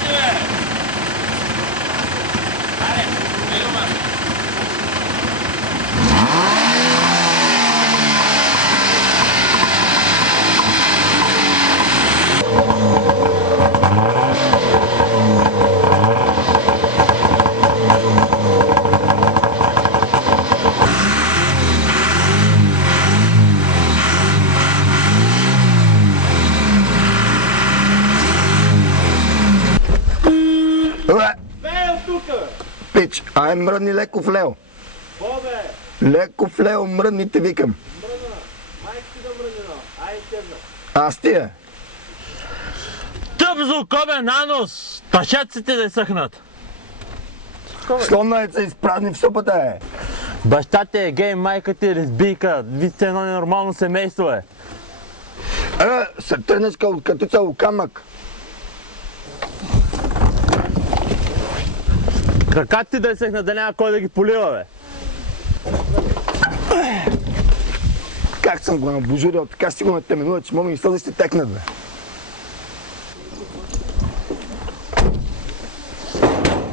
ти, бе! Айде, идваме! Лео тука! Пич, ай мръдни леко в Лео. Бобе! Леко в Лео, мръдни те викам. Мръдна! Майка ти да мръдна! Ай, тезна! Аз тия. Тъп злокобе на нос! Ташаците да съхнат! Слонна е се изпразни в супата, е. Баща ти е гей, майка ти е лесбийка. Ви сте едно ненормално семейство, е. Се тръгнеш като цяло камък. Краката ти да е съхнат, да няма кой да ги полива, бе. Как съм го набожурил, така си го натеменува, че моми и сълзи ще текнат, бе.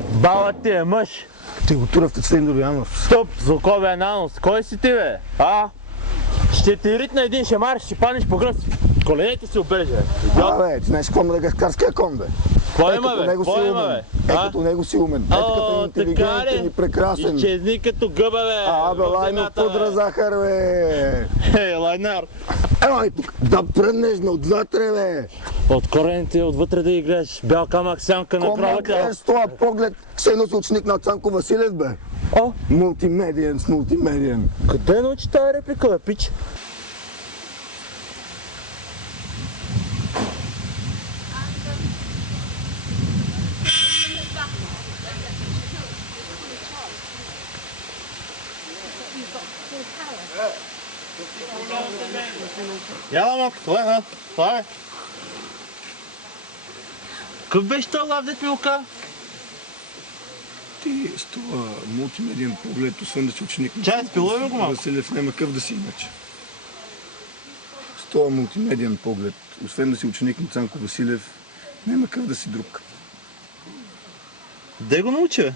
Баба ти е мъж. Ти го тура в Тецелин Дорянов. Стоп, злокобе ананус. Кой си ти, бе? А? Ще ти ритна един шамар, ще паднеш по гръст. Коленете си обележа, бе. Бе, ти знаеш какво мадагаскарския кон, бе? Кой има, бе? Кой има, бе? Като него си умен. Като интелигентен и прекрасен. Изчезни като гъба, бе. Бе, лайно пудра захар, бе. Лайнар. Ела и тук, да пръднеш на отвътре, бе. От корените отвътре да ги гледаш. Бял камък, сянка на кровата. Кома е с това поглед, все едно си ученик на Цанко Василев, бе. О, Мултимедиен с мултимедиен. къде научи тази реплика, бе, пич? Яла, малко, това е. Какъв беше този лав, дет ми го каза? Ти с това мултимедиен поглед, освен да си ученик на Чай, спилуваме го малко. Василев, няма къв да си иначе. С това мултимедиен поглед, освен да си ученик на Цанко Василев, няма къв да си друг. Де го научи, бе?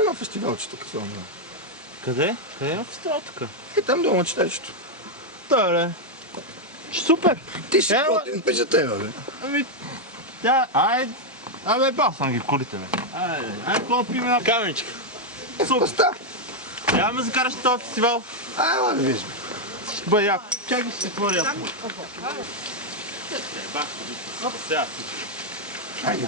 Едно фестивалче тук само. Къде? Къде има фестивал тук? Там долу на четежето. Добре. Супер! Ти си готин пи за тебе, бе. Ами, айде. Абе, бал съм ги колите, бе. Айде, попиме една каменчика. Супер. Паста. Няма ме закараш на този фестивал. Ела, бе, виж, бе. Ще бъде яко. Чакай да се твори яко. Сега. Айде.